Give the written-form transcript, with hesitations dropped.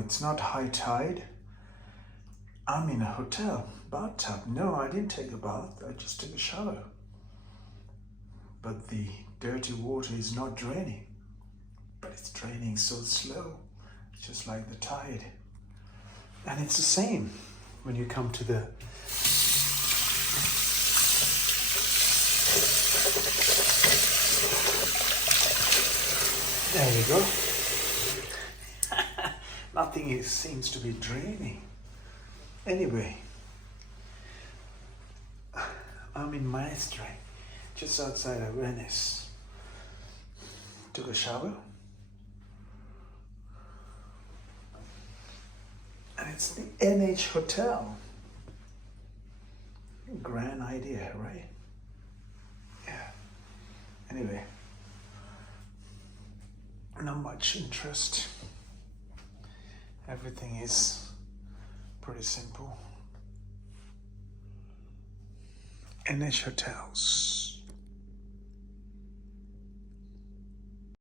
it's not high tide. I'm in a hotel bathtub. No, I didn't take a bath. I just took a shower. But the dirty water is not draining. But it's draining so slow, just like the tide. And it's the same when you come to the there you go. Nothing seems to be draining. Anyway, I'm in Maestre, just outside of Venice. Took a shower. And it's the NH Hotel. Grand idea, right? Yeah. Anyway, not much interest. Everything is pretty simple. NH Hotels.